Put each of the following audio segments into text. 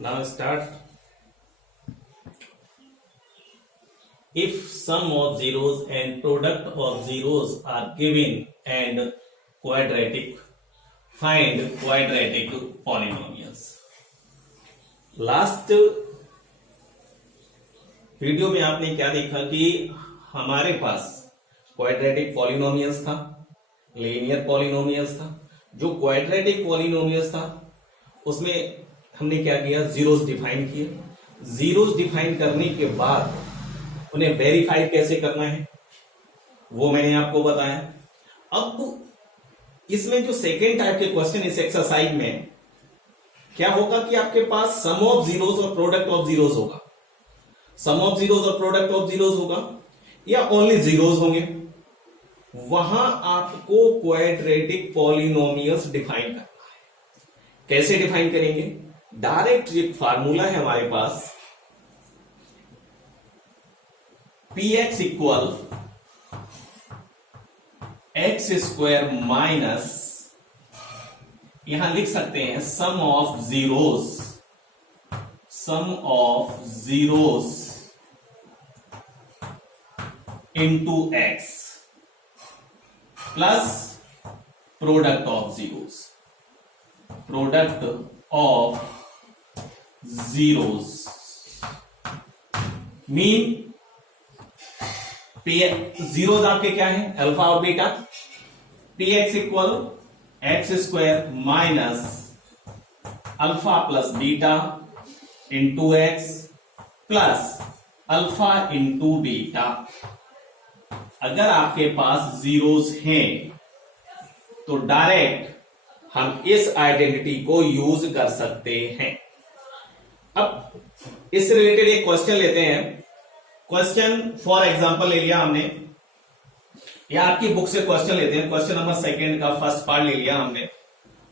Now start. If sum of zeros and product of zeros are given and quadratic, find quadratic polynomials. Last video में आपने क्या देखा कि हमारे पास quadratic polynomials था, लीनियर पॉलिनोमियल्स था। जो क्वाड्रेटिक पॉलिनोमियल्स था उसमें हमने क्या किया, जीरोस डिफाइन किए। जीरोस डिफाइन करने के बाद उन्हें वेरीफाई कैसे करना है वो मैंने आपको बताया। अब इसमें जो सेकेंड टाइप के क्वेश्चन इस एक्सरसाइज में क्या होगा कि आपके पास सम ऑफ जीरोस और प्रोडक्ट ऑफ जीरोस होगा। सम ऑफ जीरोस और प्रोडक्ट ऑफ जीरोस होगा या ओनली जीरोस होंगे। वहां आपको क्वाड्रेटिक पॉलिनोमियल्स डिफाइन करना है। कैसे डिफाइन करेंगे? डायरेक्ट एक फार्मूला है हमारे पास, px equal x square minus, यहां लिख सकते हैं sum of zeros into x plus product of zeros mean zeros आपके क्या है, अल्फा और beta. P x equal x square minus alpha plus beta into x plus alpha into beta. अगर आपके पास जीरोस हैं तो डायरेक्ट हम इस आइडेंटिटी को यूज कर सकते हैं। अब इससे रिलेटेड एक क्वेश्चन लेते हैं। क्वेश्चन फॉर एग्जांपल ले लिया हमने, या आपकी बुक से क्वेश्चन लेते हैं। क्वेश्चन नंबर सेकंड का फर्स्ट पार्ट ले लिया हमने।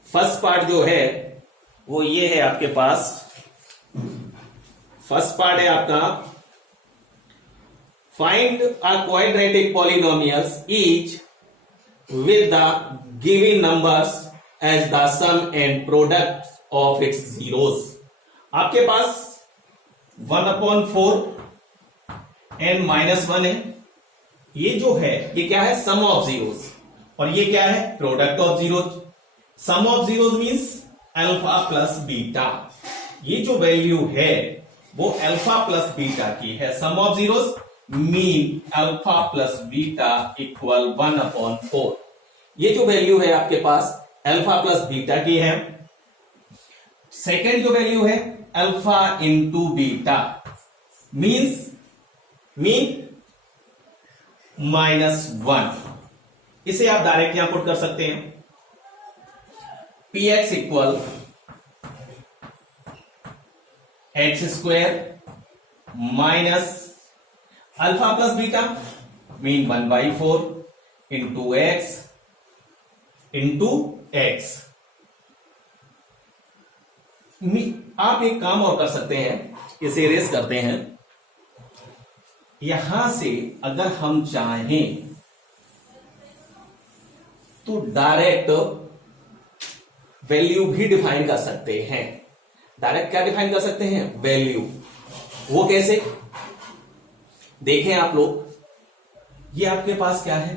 फर्स्ट पार्ट जो है वो ये है आपके पास। फर्स्ट पार्ट है आपका, find a quadratic polynomials each with the given numbers as the sum and product of its zeros. आपके पास 1/4 एंड -1 है। ये जो है ये क्या है, सम ऑफ जीरोस, और ये क्या है, product of zeros. Sum of zeros means alpha plus beta. ये जो वैल्यू है वो अल्फा प्लस बीटा की है। Sum of zeros mean alpha plus beta equal 1/4। ये जो वैल्यू है आपके पास अल्फा प्लस बीटा की है। सेकेंड जो वैल्यू है अल्फा इंटू बीटा मीन -1। इसे आप डायरेक्ट यहां पुट कर सकते हैं। P x equal x square minus alpha plus beta mean 1/4 into x. आप एक काम और कर सकते हैं, इसे इरेज करते हैं। यहां से अगर हम चाहें तो डायरेक्ट वैल्यू भी डिफाइन कर सकते हैं। डायरेक्ट क्या डिफाइन कर सकते हैं, वैल्यू। वो कैसे देखें आप लोग। ये आपके पास क्या है,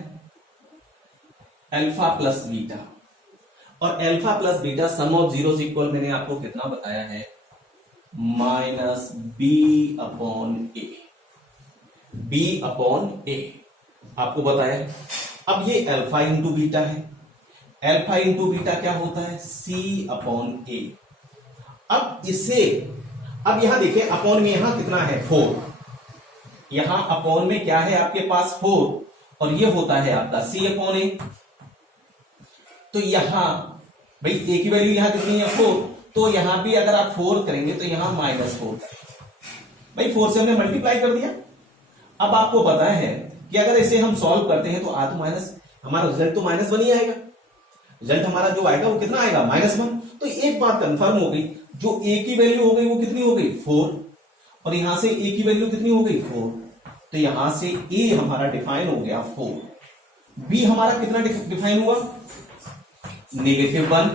अल्फा प्लस बीटा, और alpha plus beta some of zeros equal मैंने आपको कितना बताया है, b/a आपको बताया है। अब ये अल्फा इंटू बीटा है। अल्फा इंटू बीटा क्या होता है, c/a। अब इसे, अब यहां देखिए अपॉन में यहां कितना है, 4। यहां अपॉन में क्या है आपके पास, 4, और ये होता है आपका c/a। तो यहां भाई a की वैल्यू यहां कितनी है, 4। तो यहां भी अगर आप 4 करेंगे तो यहां -4 भाई 4 से हमने मल्टीप्लाई कर दिया। अब आपको पता है कि अगर इसे हम सॉल्व करते हैं तो हमारा रिजल्ट तो -1 ही आएगा। रिजल्ट हमारा जो आएगा वो कितना आएगा, -1। तो एक बात कंफर्म हो गई, जो a की वैल्यू हो गई वो कितनी हो गई, 4, और यहां से a की वैल्यू कितनी हो गई, 4। तो यहां से a हमारा डिफाइन हो गया 4, b हमारा कितना डिफाइन हुआ, -1,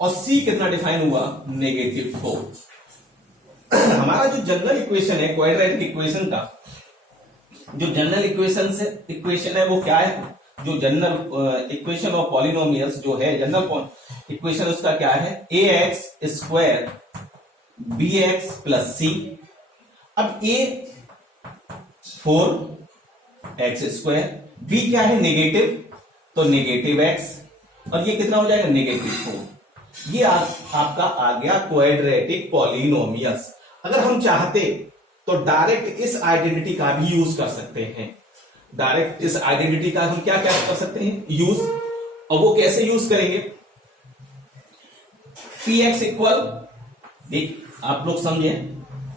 और c कितना डिफाइन हुआ, -4। हमारा जो जनरल इक्वेशन है क्वाड्रेटिक इक्वेशन का, जो जनरल इक्वेशन है वो क्या है? जो जनरल इक्वेशन ऑफ पॉलिनोमियल्स जो है, जनरल इक्वेशन उसका क्या है? A x square B x plus C. अब ए 4x स्क्वायर, बी क्या है? नेगेटिव, तो नेगेटिव एक्स, और ये कितना हो जाएगा? नेगेटिव 4। ये आपका आ गया क्वाड्रेटिक पॉलिनोमियल्स। अगर हम चाहते तो डायरेक्ट इस आइडेंटिटी का भी यूज कर सकते हैं। डायरेक्ट इस आइडेंटिटी का हम क्या क्या कर सकते हैं? यूज। और वो कैसे यूज करेंगे? पी एक्स इक्वल, देख आप लोग समझे,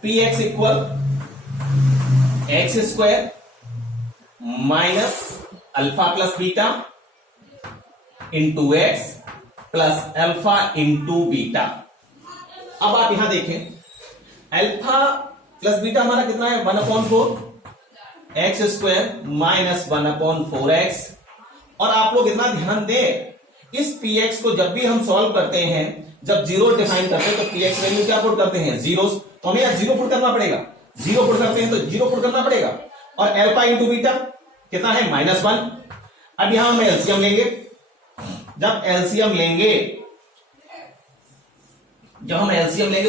P x equal x square minus alpha plus beta into x plus alpha into beta. अब आप यहां देखें, अल्फा प्लस बीटा हमारा कितना है? 1/4 एक्स स्क्वायर माइनस 1/4 एक्स। और आप लोग इतना ध्यान दें, इस पी एक्स को जब भी हम सॉल्व करते हैं, जब जीरो डिफाइन करते हैं तो पी एक्स वैल्यू क्या पुट करते हैं? जीरो। तो हमें यहां जीरो पुट करना पड़ेगा। जीरो पुट करते हैं तो जीरो पुट करना पड़ेगा। और अल्फा इंटू बीटा कितना है? -1। अब यहां हम एलसीएम लेंगे। जब एलसीएम लेंगे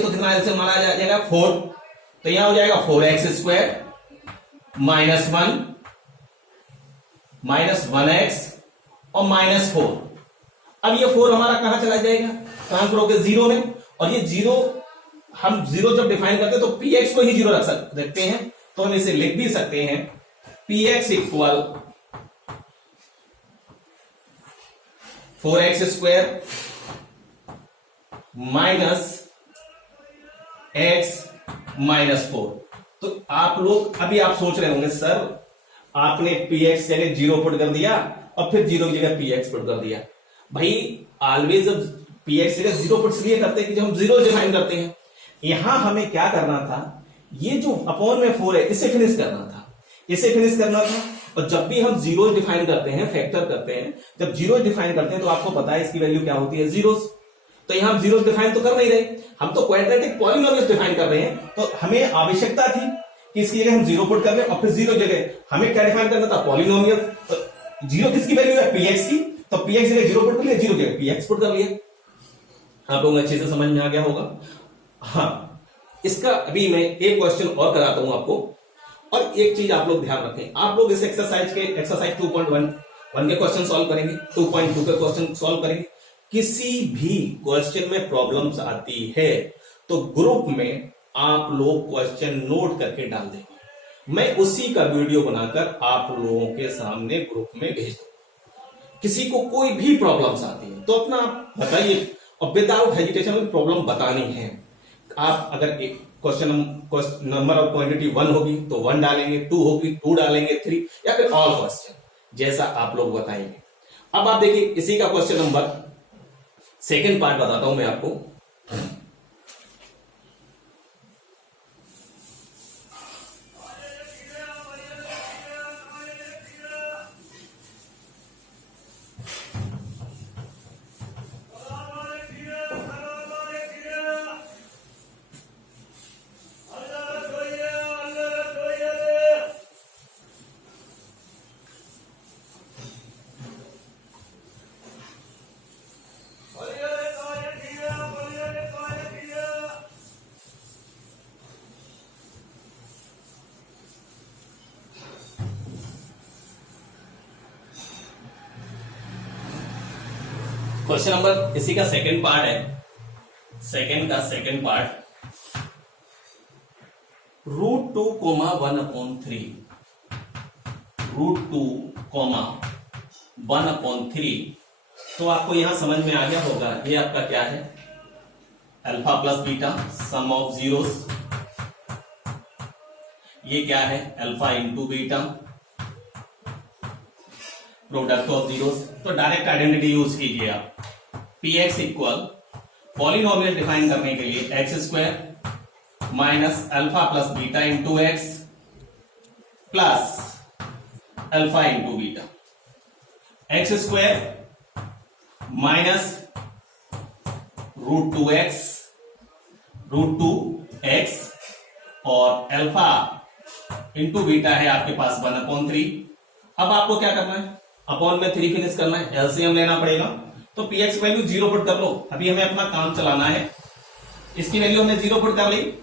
तो कितना एलसीएम हमारा आ जाएगा? 4। तो यहां हो जाएगा 4x स्क्वायर -1 -1x और -4। अब ये 4 हमारा कहां चला जाएगा? ट्रांसफर होकर जीरो में। और ये जीरो, हम जीरो जब डिफाइन करते हैं तो पी एक्स को ही जीरो रखते हैं। तो हम इसे लिख भी सकते हैं, P x equal 4x square minus x -4। तो आप लोग अभी आप सोच रहे होंगे, सर आपने पी एक्स जगह जीरो पुट कर दिया और फिर जीरो की जगह पी एक्स पुट कर दिया। भाई ऑलवेज जब पी एक्स जगह जीरो पुट इसलिए करते हैं कि जब हम जीरो डिफाइन करते हैं। यहां हमें क्या करना था? ये जो अपॉन में 4 है इसे फिनिश करना था। और जब भी हम जीरो डिफाइन करते हैं, फैक्टर करते हैं, जब जीरो डिफाइन करते हैं तो आपको पता है इसकी वैल्यू क्या होती है? जीरो। तो यहां हम जीरो डिफाइन तो कर नहीं रहे, हम तो क्वाड्रेटिक पॉलिनोमियल डिफाइन कर रहे हैं। तो हमें आवश्यकता थी कि इसकी जगह हम जीरो पुट कर लें और फिर जीरो जगह हमें क्या डिफाइन करना था? पॉलिनोमियल। तो जीरो किसकी वैल्यू है? पी एक्स की। तो पी एक्स जगह जीरो पुट कर लिया, जीरो जगह पी एक्स पुट कर लिया। आप लोग अच्छे से समझ में आ गया होगा। हाँ, इसका अभी मैं एक क्वेश्चन और कराता हूं आपको। और एक चीज आप लोग ध्यान रखें, आप लोग इस एक्सरसाइज 2.1 के क्वेश्चन सॉल्व करेंगे, 2.2 के क्वेश्चन सॉल्व करेंगे। किसी भी क्वेश्चन में प्रॉब्लम्स आती है तो ग्रुप में आप लोग क्वेश्चन नोट करके डाल देंगे। मैं उसी का वीडियो बनाकर आप लोगों के सामने ग्रुप में भेज दूंगा। किसी को कोई भी प्रॉब्लम्स आती है तो अपना आप बताइए, और विदाउट हेजिटेशन में प्रॉब्लम बतानी है। आप अगर एक क्वेश्चन नंबर ऑफ क्वांटिटी 1 होगी तो 1 डालेंगे, 2 होगी 2 डालेंगे, 3, या फिर ऑल क्वेश्चन जैसा आप लोग बताएंगे। अब आप देखिए, इसी का क्वेश्चन नंबर सेकंड पार्ट बताता हूं मैं आपको। क्वेश्चन नंबर इसी का सेकंड पार्ट है। Second part, √2, 1/3, √2, 1/3। तो आपको यहां समझ में आ गया होगा, ये आपका क्या है? Alpha plus beta some of zeros. ये क्या है? Alpha into beta product of zeros. तो डायरेक्ट आइडेंटिटी यूज कीजिए आप। P x equal, polynomial define करने के लिए x square minus alpha plus beta into x plus alpha into beta. X square minus √2x और अल्फा इंटू बीटा है आपके पास 1/3। अब आपको क्या करना है, अपॉन में 3 फिनिश करना है, एलसीएम लेना पड़ेगा। तो पीएक्स वैल्यू 0 पुट कर लो, अभी हमें अपना काम चलाना है। इसकी वैल्यू हमने 0 पुट कर ली, तो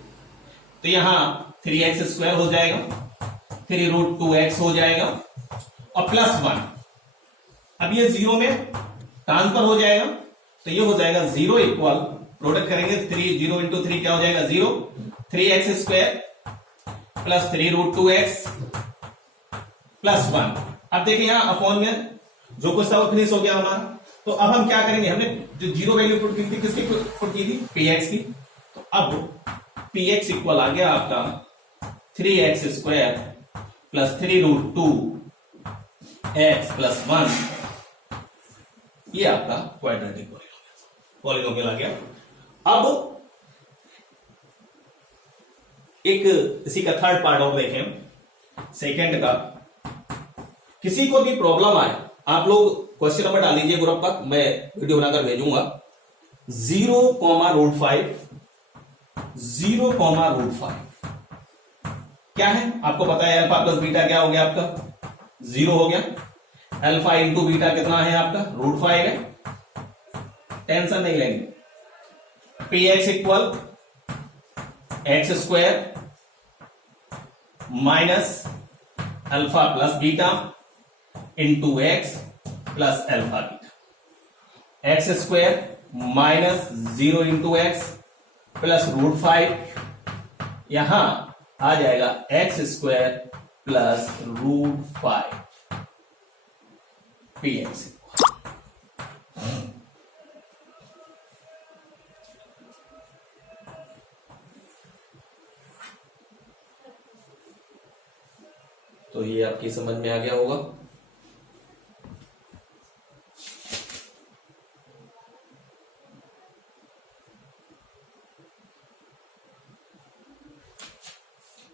यहां 3x² हो जाएगा, 3√2x हो जाएगा और +1। अब ये 0 में ट्रांसफर हो जाएगा, तो ये हो जाएगा 0 इक्वल, प्रोडक्ट करेंगे 0 इंटू 3 क्या हो जाएगा 0, 3x² प्लस 3√2x प्लस 1। अब देखिए यहां अपॉन में जो कुछ था वो फिनिश हो गया हमारा। तो अब हम क्या करेंगे, हमने जो 0 वैल्यू पुट की थी किसकी पुट की थी, px की। तो अब px इक्वल आ गया आपका 3x² प्लस 3√2x प्लस 1। ये आपका क्वाड्रेटिक पॉलिनोमियल आ गया। अब एक इसी का थर्ड पार्ट और देखें, सेकंड का। किसी को भी प्रॉब्लम आए, आप लोग क्वेश्चन नंबर डाल दीजिए ग्रुप पर, मैं वीडियो बनाकर भेजूंगा। 0,√5 0,√5 क्या है आपको पता है, अल्फा प्लस बीटा क्या हो गया आपका 0 हो गया। अल्फा इंटू बीटा कितना है आपका √5 है, टेंशन नहीं लेंगे। px equal x² minus alpha plus beta into x plus alpha beta, x² minus 0 into x plus √5, यहां आ जाएगा x² प्लस √5 px। तो ये आपकी समझ में आ गया होगा।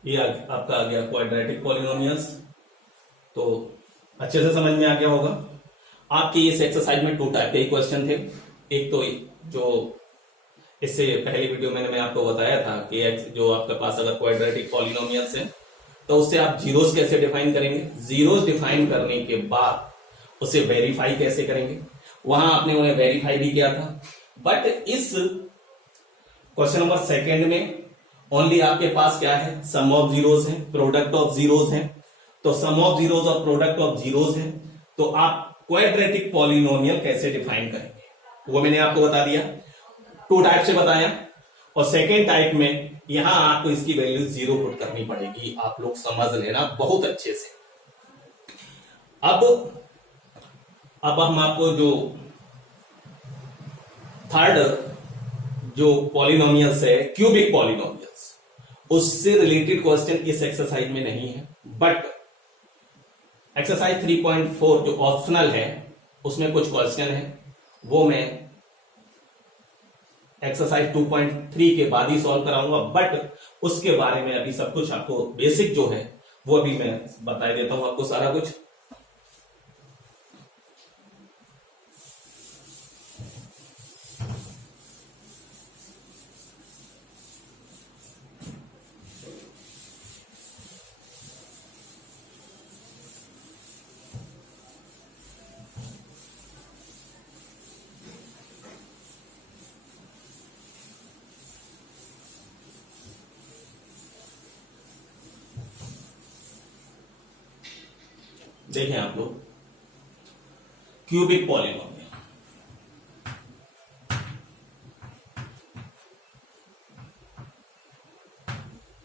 ये आपका आ गया क्वाड्रेटिक पॉलिनोमियल्स। तो अच्छे से समझ में आ गया होगा। आपकी इस एक्सरसाइज में 2 टाइप के क्वेश्चन थे। एक तो जो इससे पहले वीडियो में मैं आपको बताया था कि जो आपके पास अगर क्वाड्रेटिक पॉलिनोमियल्स है तो उससे आप जीरोस कैसे डिफाइन करेंगे, जीरोस डिफाइन करने के बाद उसे वेरीफाई कैसे करेंगे, वहां आपने उन्हें वेरीफाई भी किया था। बट इस क्वेश्चन नंबर सेकंड में ओनली आपके पास क्या है, सम ऑफ जीरोस है, प्रोडक्ट ऑफ जीरोस है। तो सम ऑफ जीरोस और प्रोडक्ट ऑफ जीरोस है, तो आप क्वाड्रेटिक पॉलिनोमियल कैसे डिफाइन करेंगे वो मैंने आपको बता दिया, 2 टाइप से बताया। और सेकेंड टाइप में यहां आपको इसकी वैल्यू 0 पुट करनी पड़ेगी, आप लोग समझ लेना बहुत अच्छे से। अब हम आपको जो थर्ड जो पॉलिनोमियल्स है, क्यूबिक पॉलिनोमियल्स, उससे रिलेटेड क्वेश्चन इस एक्सरसाइज में नहीं है। बट एक्सरसाइज 3.4 जो ऑप्शनल है उसमें कुछ क्वेश्चन है, वो मैं एक्सरसाइज 2.3 के बाद ही सॉल्व कराऊंगा। बट उसके बारे में अभी सब कुछ आपको बेसिक जो है वो अभी मैं बता देता हूं आपको सारा कुछ। देखें आप लोग, cubic polynomial,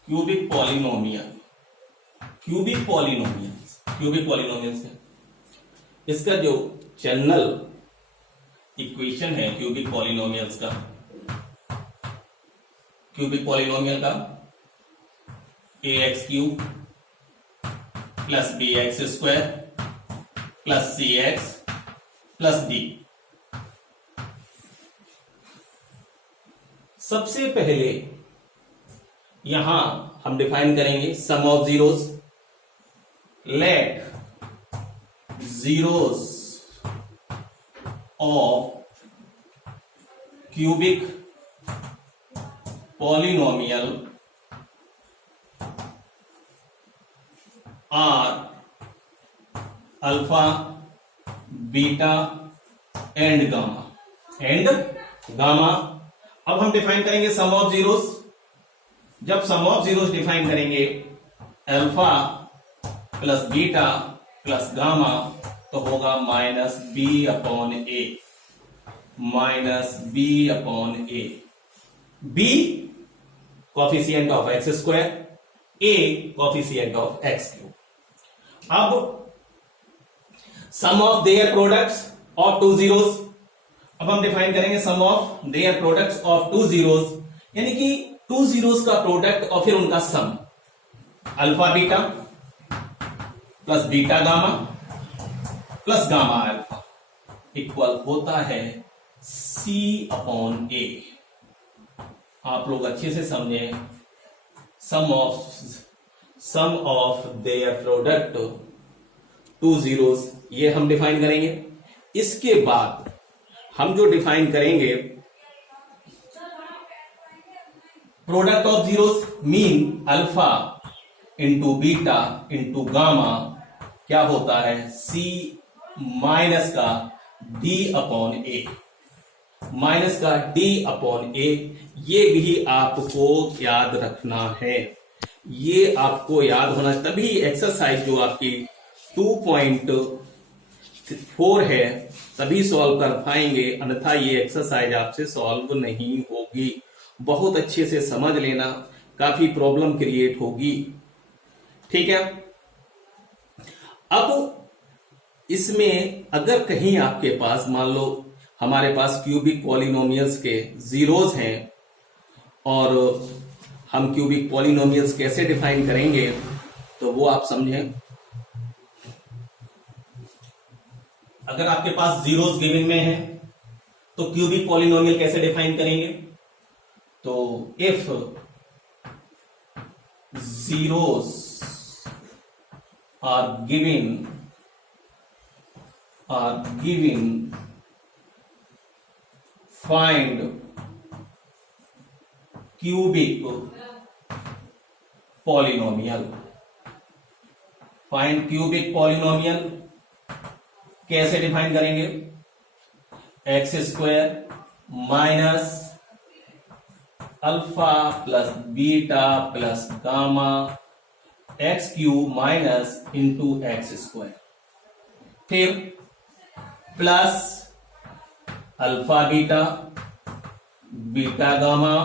cubic polynomial, cubic polynomials है, इसका जो जनरल इक्वेशन है क्यूबिक पॉलिनोमियल्स का, क्यूबिक पॉलिनोमियल का ax³ plus bx² plus cx plus d। सबसे पहले यहां हम डिफाइन करेंगे sum of zeros. Let zeros of cubic polynomial are alpha beta and gamma. अब हम डिफाइन करेंगे सम ऑफ जीरोस। जब सम ऑफ जीरोस डिफाइन करेंगे alpha plus beta plus gamma तो होगा minus B upon A, minus B upon A. B coefficient of x square, A coefficient of x cube. अब sum of their products of two zeros. अब हम define करेंगे sum of their products of two zeros, यानी कि two zeros का product और फिर उनका sum. Alpha beta plus beta gamma plus gamma alpha equal होता है सी अपॉन ए। आप लोग अच्छे से समझें, sum of their product two zeros, ये हम डिफाइन करेंगे। इसके बाद हम जो डिफाइन करेंगे product of zeros mean alpha into beta into gamma क्या होता है सी माइनस का डी अपॉन ए, माइनस का डी अपॉन ए। ये भी आपको याद रखना है, ये आपको याद होना, तभी एक्सरसाइज जो आपकी 2.4 है तभी सॉल्व कर पाएंगे, अन्यथा ये एक्सरसाइज आपसे सॉल्व नहीं होगी। बहुत अच्छे से समझ लेना, काफी प्रॉब्लम क्रिएट होगी। ठीक है। अब इसमें अगर कहीं आपके पास मान लो हमारे पास क्यूबिक पॉलिनोमियल्स के जीरोस हैं और हम क्यूबिक पॉलिनोमियल्स कैसे डिफाइन करेंगे तो वो आप समझें। अगर आपके पास जीरोस गिवन में है तो क्यूबिक पॉलिनोमियल कैसे डिफाइन करेंगे? तो if zeros are given find cubic polynomial। find cubic polynomial कैसे डिफाइन करेंगे? X square minus alpha plus beta plus gamma x cube minus into x square, फिर plus alpha beta beta gamma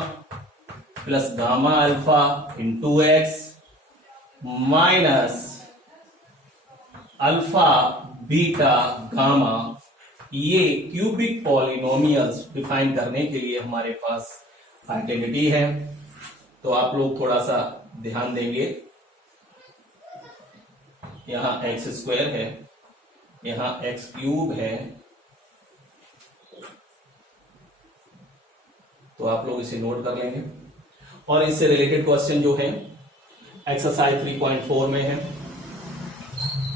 plus gamma alpha into x minus alpha beta gamma. ये cubic polynomials define करने के लिए हमारे पास identity है, तो आप लोग थोड़ा सा ध्यान देंगे। यहां एक्स स्क्वायर है, यहां एक्स क्यूब है, तो आप लोग इसे नोट कर लेंगे। और इससे रिलेटेड क्वेश्चन जो है एक्सरसाइज 3.4 में है,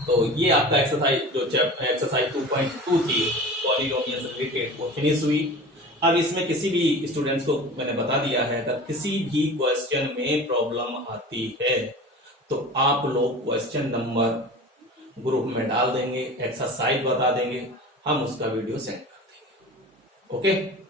तो ये आपका एक्सरसाइज जो एक्सरसाइज 2.2 थी पॉलिनोमियल से रिलेटेड वो फिनिश हुई। अब इसमें किसी भी स्टूडेंट्स को मैंने बता दिया है, अगर किसी भी क्वेश्चन में प्रॉब्लम आती है तो आप लोग क्वेश्चन नंबर ग्रुप में डाल देंगे, एक्सरसाइज बता देंगे, हम उसका वीडियो सेंड कर देंगे। ओके।